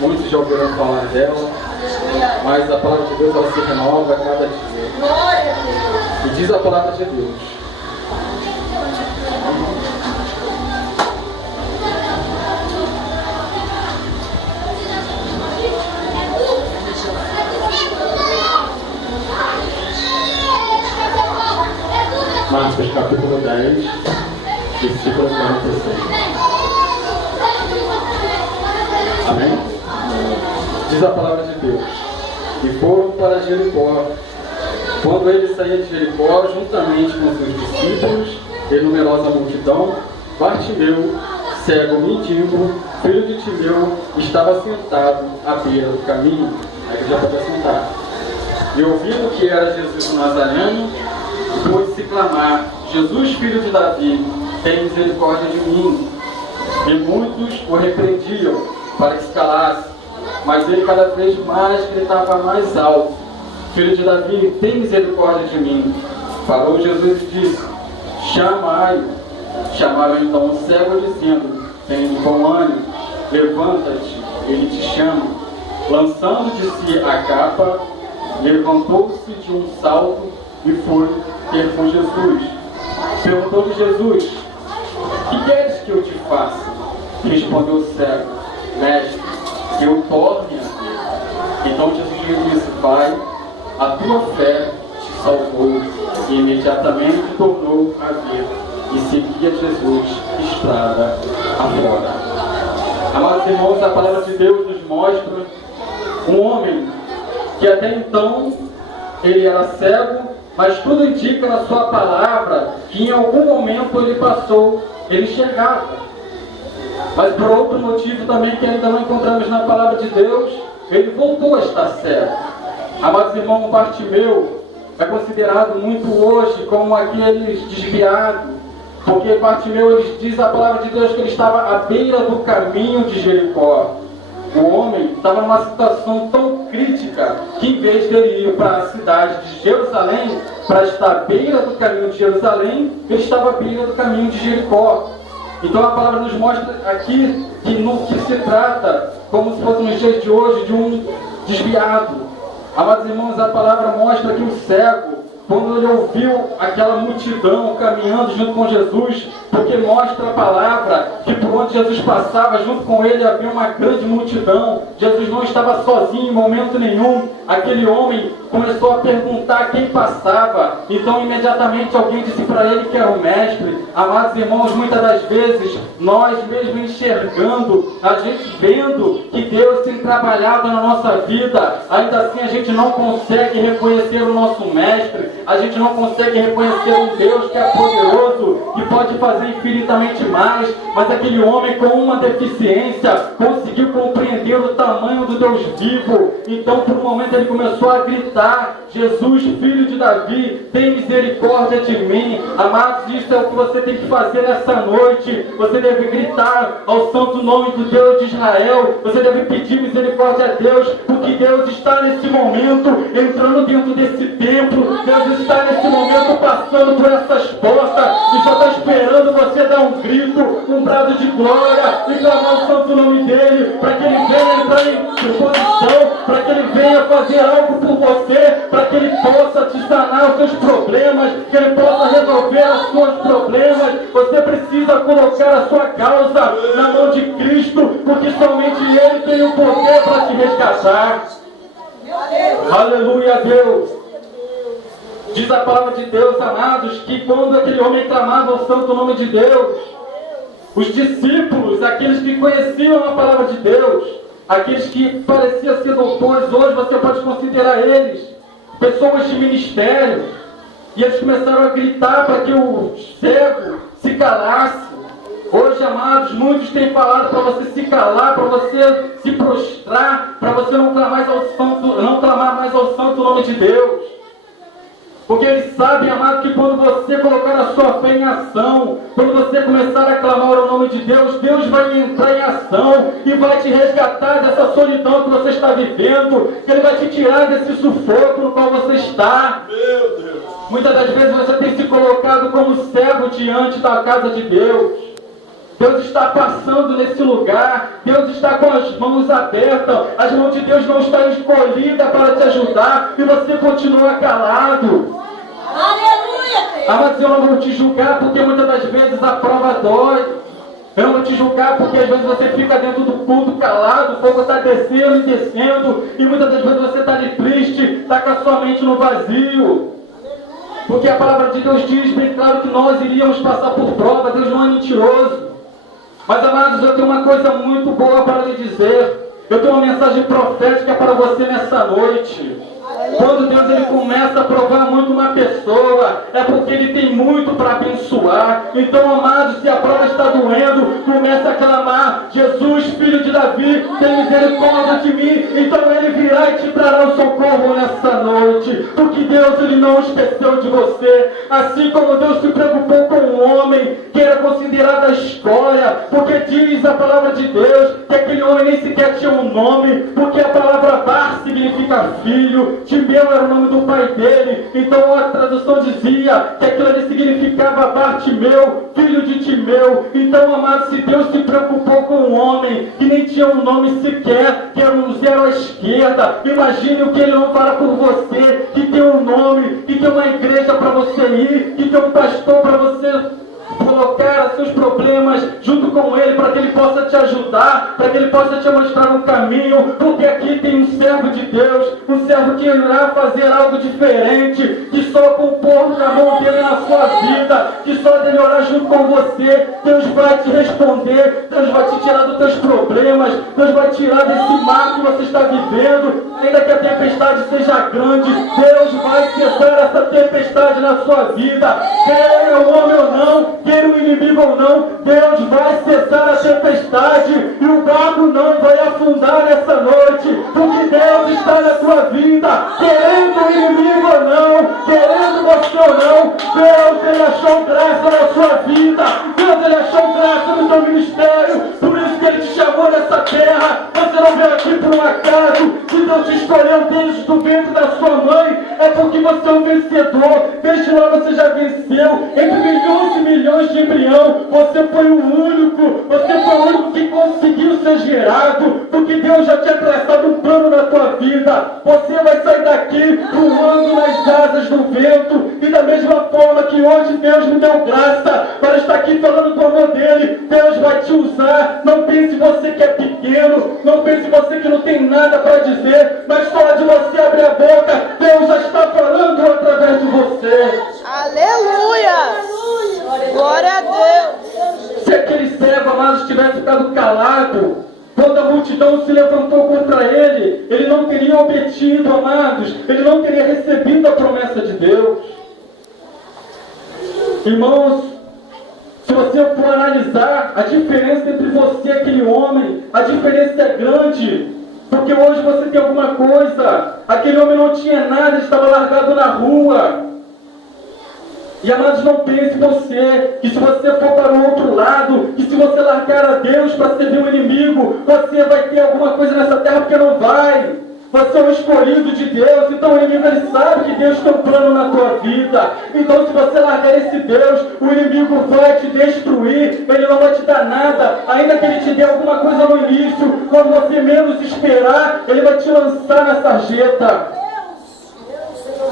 muitos já ouviram falar dela, mas a palavra de Deus ela se renova a cada dia. E diz a palavra de Deus: Marcos capítulo 10, versículo 46. Amém? Diz a palavra de Deus: e foram para Jericó. Quando ele saía de Jericó, juntamente com seus discípulos e numerosa multidão, Bartimeu, cego mendigo, filho de Timeu, estava sentado à beira do caminho. Aí ele já pode sentar. E ouvindo que era Jesus o Nazareno, pôs-se clamar: Jesus, filho de Davi, tem misericórdia de mim. E muitos o repreendiam para que se calasse, mas ele cada vez mais gritava mais alto: Filho de Davi, tem misericórdia de mim. Parou Jesus e disse: chamai-o. Chamaram então o cego, dizendo: tendo bom ânimo, levanta-te, ele te chama. Lançando de si a capa, levantou-se de um salto e foi ter com Jesus. Perguntou-lhe Jesus: que queres que eu te faça? Respondeu o cego: Mestre, que eu torne a ver. Então Jesus lhe disse: vai, a tua fé te salvou. E imediatamente tornou a ver e seguia Jesus estrada afora. Amados irmãos, a palavra de Deus nos mostra um homem que até então ele era cego, mas tudo indica na sua palavra que em algum momento ele passou, ele enxergava. Mas por outro motivo também que ainda não encontramos na palavra de Deus, ele voltou a estar cego. Amados irmãos, Bartimeu é considerado muito hoje como aquele desviado, porque Bartimeu, ele diz a palavra de Deus que ele estava à beira do caminho de Jericó. O homem estava numa situação tão crítica que, em vez dele ir para a cidade de Jerusalém, para estar à beira do caminho de Jerusalém, ele estava à beira do caminho de Jericó. Então a palavra nos mostra aqui que se trata, como se fosse nos dias de hoje, de um desviado. Amados irmãos, a palavra mostra que o cego, quando ele ouviu aquela multidão caminhando junto com Jesus, porque mostra a palavra que por onde Jesus passava, junto com ele havia uma grande multidão. Jesus não estava sozinho em momento nenhum. Aquele homem começou a perguntar quem passava. Então imediatamente alguém disse para ele que era o mestre. Amados irmãos, muitas das vezes nós mesmo enxergando, a gente vendo que Deus tem trabalhado na nossa vida, ainda assim a gente não consegue reconhecer o nosso mestre. A gente não consegue reconhecer um Deus que é poderoso, que pode fazer infinitamente mais. Mas aquele homem com uma deficiência conseguiu compreender o tamanho do Deus vivo. Então por um momento ele começou a gritar: Jesus, filho de Davi, tem misericórdia de mim. Amados, isso é o que você tem que fazer nessa noite. Você deve gritar ao santo nome do Deus de Israel. Você deve pedir misericórdia a Deus, porque Deus está nesse momento entrando dentro desse templo. Deus está nesse momento passando por essas portas e só está esperando você dar um grito, um brado de glória e clamar o santo nome dele, para que ele venha entrar em posição, para que ele venha fazer algo por você, para que ele possa te sanar os seus problemas, que ele possa resolver os seus problemas. Você precisa colocar a sua causa na mão de Cristo, porque somente ele tem o poder para te resgatar. Aleluia a Deus. Diz a palavra de Deus, amados, que quando aquele homem clamava o santo nome de Deus, os discípulos, aqueles que conheciam a palavra de Deus, aqueles que pareciam ser doutores, hoje você pode considerar eles pessoas de ministério, e eles começaram a gritar para que o cego se calasse. Hoje, amados, muitos têm falado para você se calar, para você se prostrar, para você não clamar mais ao santo nome de Deus. Porque eles sabem, amado, que quando você colocar a sua fé em ação, quando você começar a clamar o nome de Deus, Deus vai entrar em ação e vai te resgatar dessa solidão que você está vivendo, que Ele vai te tirar desse sufoco no qual você está. Meu Deus! Muitas das vezes você tem se colocado como cego diante da casa de Deus. Deus está passando nesse lugar. Deus está com as mãos abertas. As mãos de Deus não estão escolhidas para te ajudar e você continua calado. Aleluia! Mas eu não vou te julgar porque muitas das vezes a prova dói. Eu não vou te julgar porque às vezes você fica dentro do culto calado, o fogo está descendo e descendo, e muitas das vezes você está ali triste, está com a sua mente no vazio. Porque a palavra de Deus diz bem claro que nós iríamos passar por prova. Deus não é mentiroso. Mas, amados, eu tenho uma coisa muito boa para lhe dizer. Eu tenho uma mensagem profética para você nessa noite. Quando Deus ele começa a provar muito uma pessoa, é porque Ele tem muito para abençoar. Então, amados, se a prova está doendo, comece a clamar: Jesus, filho de Davi, tem misericórdia de mim. Então Ele virá e te trará o socorro nessa noite. Porque Deus ele não esqueceu de você. Assim como Deus se preocupou com um homem que era considerado a escória. Porque diz a palavra de Deus que aquele homem nem sequer tinha um nome. Porque a palavra Bar significa filho. Timeu era o nome do pai dele. Então a tradução dizia que aquilo ali significava Bartimeu, filho de Timeu. Então, amado, se Deus se preocupou com um homem que nem tinha um nome sequer, que era um zero à esquerda, imagine o que Ele não fará por você, que tem um nome, que tem uma igreja para você ir, que tem um pastor para você colocar seus problemas junto com Ele, para que Ele possa te ajudar, para que Ele possa te mostrar um caminho. Porque aqui tem um servo de Deus, um servo que irá fazer algo diferente, que só com o povo na mão dele na sua vida, que só dele orar junto com você, Deus vai te responder, Deus vai te tirar dos teus problemas, Deus vai tirar desse mar que você está vivendo. Ainda que a tempestade seja grande, Deus vai cessar essa tempestade na sua vida. Quer é o homem ou não, quer o inimigo ou não, Deus vai cessar a tempestade e o barco não vai afundar nessa noite, porque Deus está na tua vida, querendo o inimigo ou não, querendo você ou não. Deus ele achou graça na sua vida, Deus ele achou graça no teu ministério, por isso que Ele te chamou nessa terra. Você não veio aqui por um acaso. Se Deus te escolheu desde do ventre da sua mãe, é porque você é um vencedor. Desde lá você já venceu. Entre milhões e milhões de embrião, você foi o único. Você foi o único que conseguiu ser gerado, porque Deus já tinha traçado um plano na tua vida. Você vai sair daqui voando nas asas do vento. E da mesma forma que hoje Deus me deu graça para estar aqui falando do amor dele, Deus vai te usar. Não pense você que é pequeno, não pense você que não tem nada para dizer, mas só de você abrir a boca, Deus já está falando através de você. Aleluia! Glória a Deus! Se aquele servo, amado, tivesse ficado calado quando a multidão se levantou contra ele, ele não teria obtido, amados, ele não teria recebido a promessa de Deus. Irmãos, se você for analisar a diferença entre você e aquele homem, a diferença é grande. Porque hoje você tem alguma coisa, aquele homem não tinha nada, estava largado na rua. E, amados, não pense você que se você for para o outro lado, que se você largar a Deus para servir um inimigo, você vai ter alguma coisa nessa terra, porque não vai. Você é um escolhido de Deus, então o inimigo ele sabe que Deus tem um plano na tua vida. Então se você largar esse Deus, o inimigo vai te destruir, ele não vai te dar nada. Ainda que ele te dê alguma coisa no início, quando você menos esperar, ele vai te lançar na sarjeta.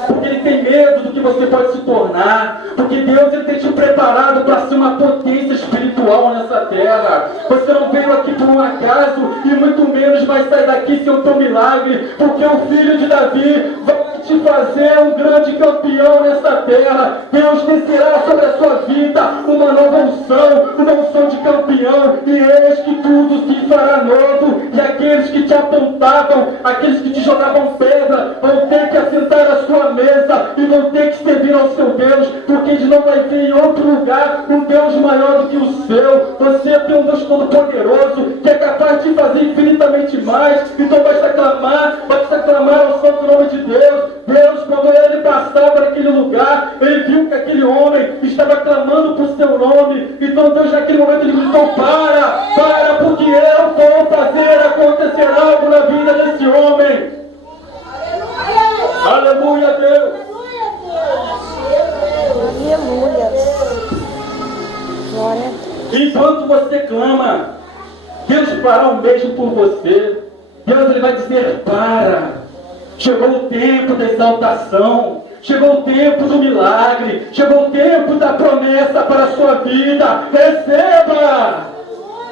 Porque Ele tem medo do que você pode se tornar. Porque Deus ele tem te preparado para ser uma potência espiritual nessa terra. Você não veio aqui por um acaso e muito menos vai sair daqui sem o teu milagre. Porque o filho de Davi vai te fazer um grande campeão nessa terra. Deus descerá sobre a sua vida uma nova unção de campeão. E eis que tudo se fará novo. E aqueles que te apontavam, aqueles que te jogavam pedra, vão ter que assentar a sua mesa e vão ter que servir ao seu Deus, porque eles não vai ver em outro lugar um Deus maior do que o seu. Você tem um Deus todo-poderoso que é capaz de fazer infinitamente mais. Então basta clamar ao santo nome de Deus. Deus, quando ele passava por aquele lugar, ele viu que aquele homem estava clamando por seu nome. Então Deus naquele momento ele gritou: para, porque eu vou fazer acontecer algo na vida desse homem. Aleluia, Deus. Aleluia. Glória a Deus. Enquanto você Deus ele vai dizer: para. Chegou o tempo da exaltação. Chegou o tempo do milagre. Chegou o tempo da promessa para a sua vida. Receba!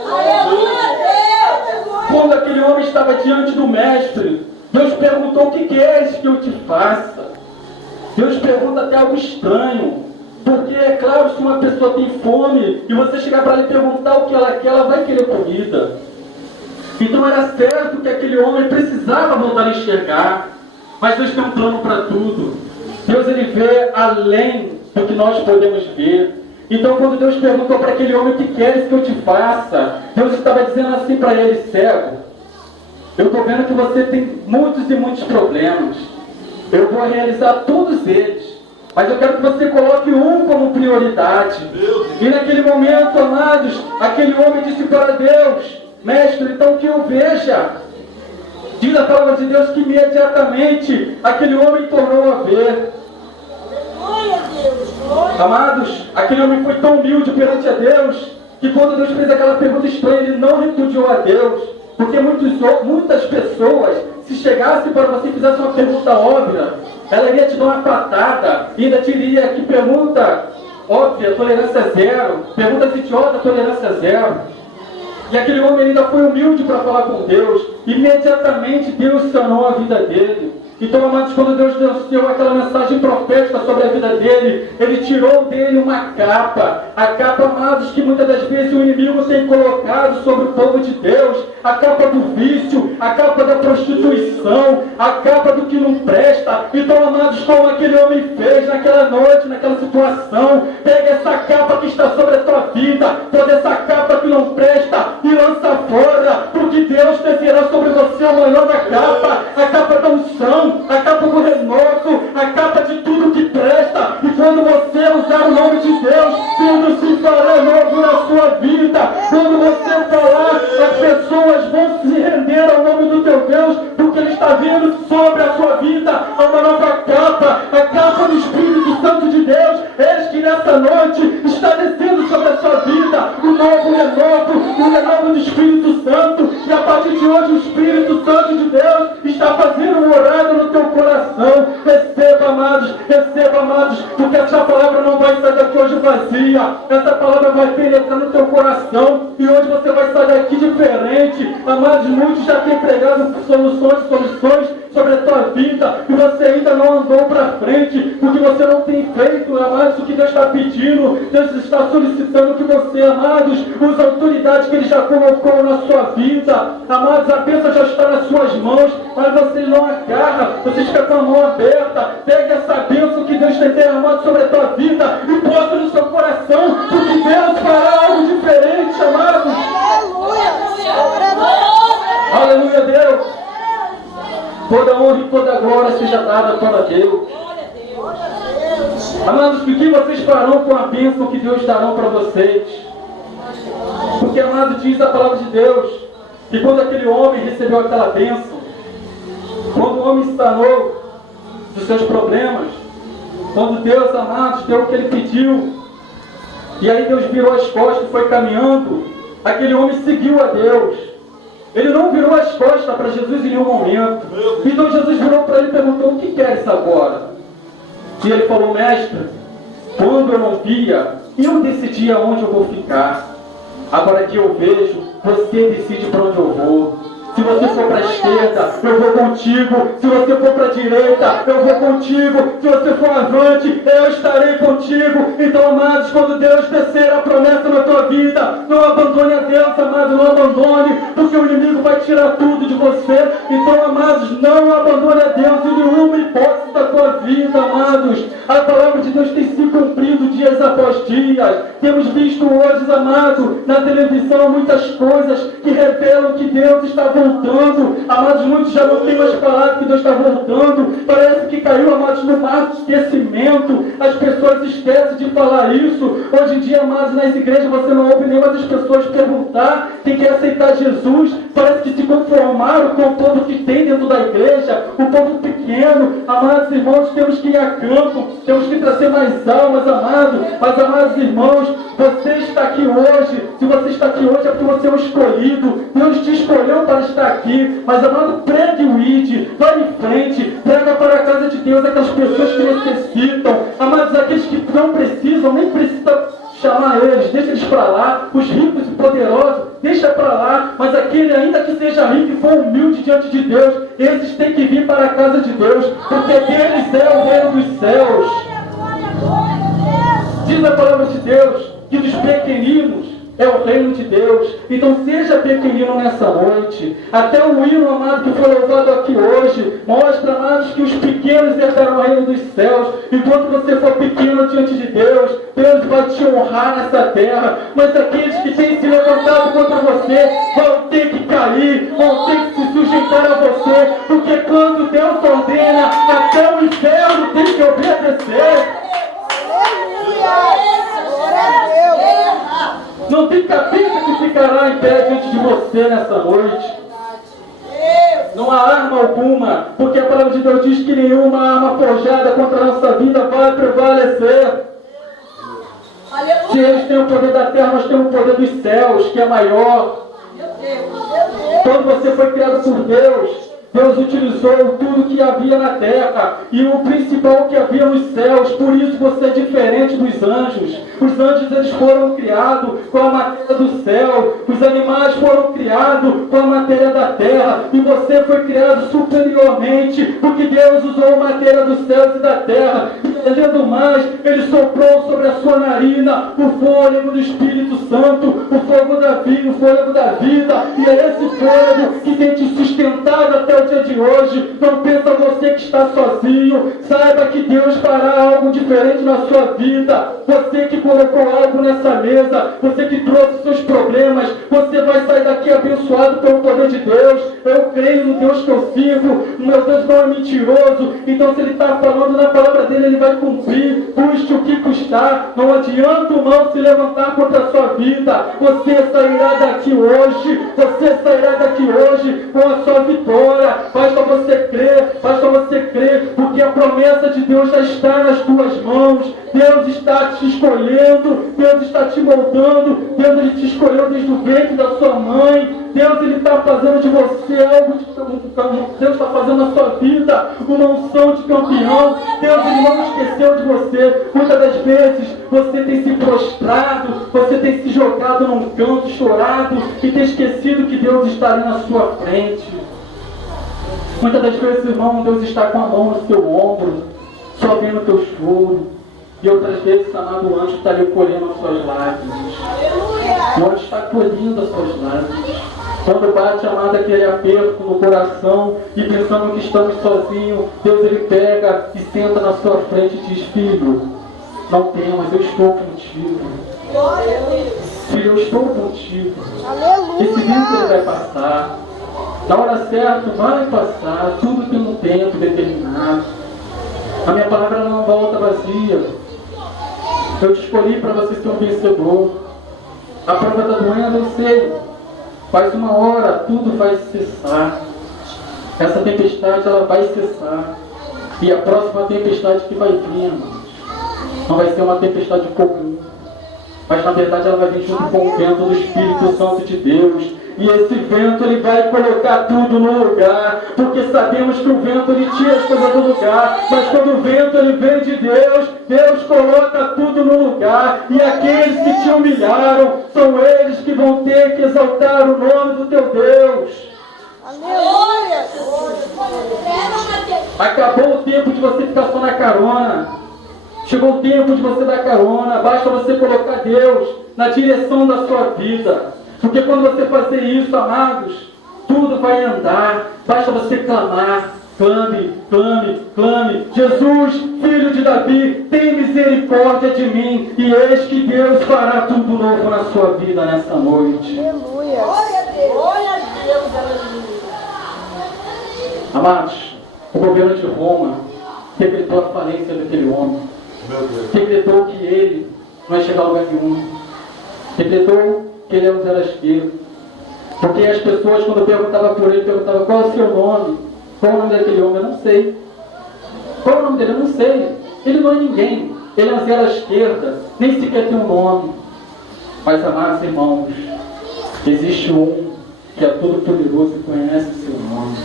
Aleluia, Deus! Quando aquele homem estava diante do mestre, Deus perguntou: o que queres que eu te faça? Deus pergunta até algo estranho. Porque é claro, se uma pessoa tem fome e você chegar para ela e perguntar o que ela quer, ela vai querer comida. Então era certo que aquele homem precisava voltar a enxergar. Mas Deus tem um plano para tudo. Deus ele vê além do que nós podemos ver. Então quando Deus perguntou para aquele homem: o que queres que eu te faça? Deus estava dizendo assim para ele: cego, eu estou vendo que você tem muitos e muitos problemas. Eu vou realizar todos eles. Mas eu quero que você coloque um como prioridade. E naquele momento, amados, aquele homem disse para Deus: mestre, então que eu veja. Diz a palavra de Deus que imediatamente aquele homem tornou a ver. Amados, aquele homem foi tão humilde perante a Deus que quando Deus fez aquela pergunta estranha, ele não repudiou a Deus. Porque muitas pessoas, se chegassem para você e fizessem uma pergunta óbvia, ela iria te dar uma patada e ainda te diria: que pergunta óbvia, tolerância zero. Perguntas idiotas, tolerância zero. E aquele homem ainda foi humilde para falar com Deus. Imediatamente Deus sanou a vida dele. Então, amados, quando Deus deu aquela mensagem profética sobre a vida dele, Ele tirou dele uma capa. A capa, amados, que muitas das vezes o inimigo tem colocado sobre o povo de Deus. A capa do vício, a capa da prostituição, a capa do que não presta. Então, amados, como aquele homem fez naquela noite, naquela situação, pega essa capa que está sobre a tua vida, toda essa capa que não presta, e lança fora, porque Deus descerá sobre você uma nova capa, a capa da unção, a capa do renovo, a capa de tudo que presta. E quando você usar o nome de Deus, tudo se fará novo na sua vida. Quando você falar, as pessoas vão se render ao nome do teu Deus, porque Ele está vindo sobre a sua vida uma nova capa, a capa do Espírito Santo de Deus. Eis que nessa noite está descendo sobre a sua vida o novo renovo, o renovo do Espírito Santo. E a partir de hoje o Espírito Santo de Deus está fazendo morada no teu coração. Receba, amados, porque essa palavra não vai sair daqui hoje vazia. Essa palavra vai penetrar no teu coração e hoje você vai sair daqui diferente. Amados, muitos já têm pregado soluções sobre a tua vida e você ainda não andou para frente, porque você não tem feito, amados, o que Deus está pedindo. Deus está solicitando que você, amados, use a autoridade que Ele já colocou na sua vida. Amados, a bênção já está nas suas mãos, mas vocês não agarram, vocês ficam com a mão aberta. Pegue essa bênção que Deus tem derramado sobre a tua vida e posta no seu coração, porque Deus fará algo diferente, amados. Aleluia, Deus. Toda honra e toda glória seja dada para Deus. Amados, o que vocês farão com a bênção que Deus dará para vocês? Porque, amado, diz a palavra de Deus que quando aquele homem recebeu aquela bênção, quando o homem sanou dos seus problemas, quando Deus, amados, deu o que ele pediu, e aí Deus virou as costas e foi caminhando, aquele homem seguiu a Deus. Ele não virou as costas para Jesus em nenhum momento. Então Jesus virou para ele e perguntou: o que queres agora? E ele falou: mestre, quando eu não via, eu decidia onde eu vou ficar. Agora que eu vejo, você decide para onde eu vou. Se você for para a esquerda, eu vou contigo. Se você for para a direita, eu vou contigo. Se você for avante, eu estarei contigo. Então, amados, quando Deus descer a promessa na tua vida, não abandone a Deus, amado, não abandone, porque o inimigo vai tirar tudo de você. Então, amados, não abandone a Deus em nenhuma hipótese da tua vida, amados. A palavra de Deus tem se cumprido dias após dias. Temos visto hoje, amado, na televisão muitas coisas que revelam que Deus está voltando. Amados, muitos já não têm mais falado que Deus está voltando. Parece que caiu, amados, no mar de esquecimento. As pessoas esquecem de falar isso. Hoje em dia, amados, nas igrejas você não ouve nem mais as pessoas perguntar quem quer aceitar Jesus. Parece que se conformaram com o povo que tem dentro da igreja, o povo pequeno. Amados irmãos, temos que ir a campo, temos que trazer mais almas, amados. Mas, amados irmãos, você está aqui hoje. Se você está aqui hoje é porque você é um escolhido. Deus te escolheu para estar aqui. aqui, mas amado, pregue o ID, vai em frente, prega para a casa de Deus aquelas pessoas que necessitam, amados, aqueles que não precisam, nem precisam chamar eles, deixa eles para lá, os ricos e poderosos, deixa para lá, mas aquele ainda que seja rico e for humilde diante de Deus, esses têm que vir para a casa de Deus, porque deles é o reino dos céus. Diz a palavra de Deus que dos pequeninos é o reino de Deus. Então seja pequenino nessa noite. Até o hino, amado, que foi louvado aqui hoje, mostra, amados, que os pequenos herdarão o reino dos céus. Enquanto você for pequeno diante de Deus, Deus vai te honrar nessa terra. Mas aqueles que têm se levantado contra você vão ter que cair, vão ter que se sujeitar a você, porque quando Deus ordena, até o inferno tem que obedecer. Não tem capeta que ficará em pé diante de você nessa noite. Não há arma alguma, porque a palavra de Deus diz que nenhuma arma forjada contra a nossa vida vai prevalecer. Se eles têm o poder da terra, nós temos o poder dos céus, que é maior. Quando você foi criado por Deus, Deus utilizou tudo que havia na terra e o principal que havia nos céus. Por isso você é diferente dos anjos. Os anjos, eles foram criados com a matéria do céu. Os animais foram criados com a matéria da terra. E você foi criado superiormente, porque Deus usou a matéria dos céus e da terra. E além do mais, Ele soprou sobre a sua narina o fôlego do Espírito Santo, o fôlego da vida. E é esse fôlego que tem te sustentado até o dia de hoje. Não pensa você que está sozinho. Saiba que Deus fará algo diferente na sua vida. Você que colocou algo nessa mesa, você que trouxe seus problemas, você vai sair daqui abençoado pelo poder de Deus. Eu creio no Deus que eu sirvo. Meu Deus não é mentiroso. Então se Ele está falando na palavra dele, Ele vai cumprir. Custe o que custar. Não adianta o mal se levantar contra a sua vida. Você sairá daqui hoje. Você sairá daqui hoje com a sua vitória. Basta você crer, porque a promessa de Deus já está nas tuas mãos. Deus está te escolhendo, Deus está te moldando, Deus Ele te escolheu desde o ventre da sua mãe. Deus Ele está fazendo de você algo, Deus está fazendo na sua vida uma unção de campeão. Deus Ele não esqueceu de você. Muitas das vezes você tem se prostrado, você tem se jogado num canto, chorado e tem esquecido que Deus está ali na sua frente. Muitas das vezes, irmão, Deus está com a mão no seu ombro, só vendo o teu choro. E outras vezes, amado, o anjo está ali colhendo as suas lágrimas. O anjo está colhendo as suas lágrimas. Quando bate, amado, aquele aperto no coração e pensando que estamos sozinhos, Deus Ele pega e senta na sua frente e diz: filho, não temas, eu estou contigo. Filho, eu estou contigo. Esse vento ele vai passar. Na hora certa vai passar, tudo tem um tempo determinado. A minha palavra não volta vazia. Eu te escolhi para você ser um vencedor. A prova está doendo, eu sei. Faz uma hora, tudo vai cessar. Essa tempestade, ela vai cessar. E a próxima tempestade que vai vir, irmãos, não vai ser uma tempestade comum. Mas na verdade ela vai vir junto com o vento do Espírito Santo de Deus. E esse vento ele vai colocar tudo no lugar, porque sabemos que o vento ele tira as coisas do lugar, mas quando o vento ele vem de Deus, Deus coloca tudo no lugar. E aqueles que te humilharam são eles que vão ter que exaltar o nome do teu Deus. Aleluia! Acabou o tempo de você ficar só na carona. Chegou o tempo de você dar carona. Basta você colocar Deus na direção da sua vida. Porque quando você fazer isso, amados, tudo vai andar. Basta você clamar. Clame, clame, clame. Jesus, filho de Davi, tem misericórdia de mim. E eis que Deus fará tudo novo na sua vida nessa noite. Aleluia. Glória a Deus. Glória a Deus. Aleluia. Amados, o governo de Roma decretou a falência daquele homem. Decretou que ele não ia chegar a lugar nenhum. Decretou que ele era um zero à esquerda. Porque as pessoas, quando perguntavam por ele, perguntavam: qual é o seu nome? Qual é o nome daquele homem? Eu não sei. Qual é o nome dele? Eu não sei. Ele não é ninguém. Ele é um zero à esquerda. Nem sequer tem um nome. Mas, amados irmãos, existe um que é todo poderoso e conhece o seu nome.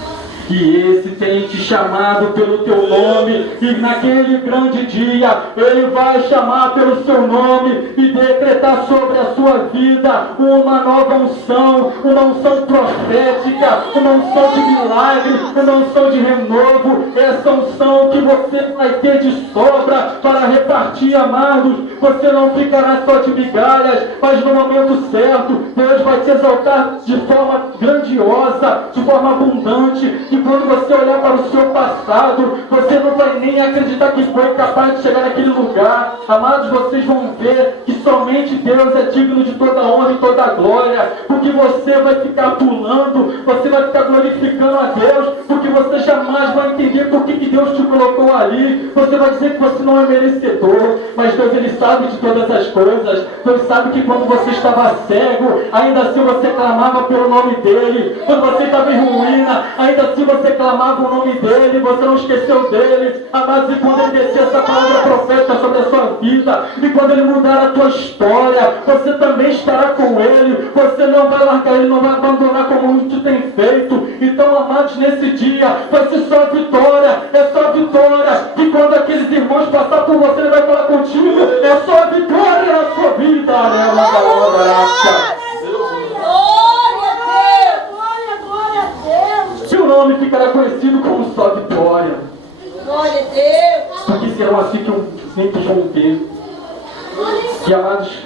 E esse tem te chamado pelo teu nome, e naquele grande dia Ele vai chamar pelo seu nome e decretar sobre a sua vida uma nova unção, uma unção profética, uma unção de milagre, uma unção de renovo. Essa unção que você vai ter de sobra para repartir, amados. Você não ficará só de migalhas, mas no momento certo Deus vai te exaltar de forma grandiosa, de forma abundante. E quando você olhar para o seu passado, você não vai nem acreditar que foi capaz de chegar naquele lugar. Amados, vocês vão ver que somente Deus é digno de toda honra e toda glória, porque você vai ficar pulando, você vai ficar glorificando a Deus, porque você jamais vai entender por que Deus te colocou ali. Você vai dizer que você não é merecedor, mas Deus, Ele sabe de todas as coisas. Deus sabe que quando você estava cego, ainda assim você clamava pelo nome dEle. Quando você estava em ruína, ainda assim você clamava o nome dEle, você não esqueceu dEle. Amados, e quando Ele descer essa palavra profética sobre a sua vida, e quando Ele mudar a tua história, você também estará com Ele. Você não vai largar Ele, não vai abandonar como muitos têm feito. Então, amados, nesse dia vai ser só vitória, é só vitória. E quando aqueles irmãos passar por você, Ele vai falar contigo, é só vitória na sua vida. Seu nome ficará conhecido como só vitória. Glória a Deus. Porque serão assim que sempre vão ver. E, amados,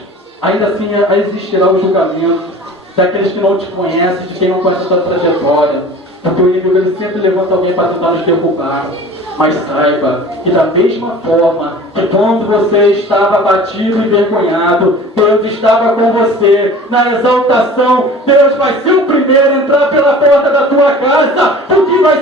ainda assim existirá o julgamento daqueles que não te conhecem, de quem não conhece a tua trajetória. Porque o inimigo, ele sempre levanta alguém para tentar nos derrubar. Mas saiba que da mesma forma que quando você estava abatido e envergonhado, Deus estava com você na exaltação. Deus vai ser o primeiro a entrar pela porta da tua casa, porque vai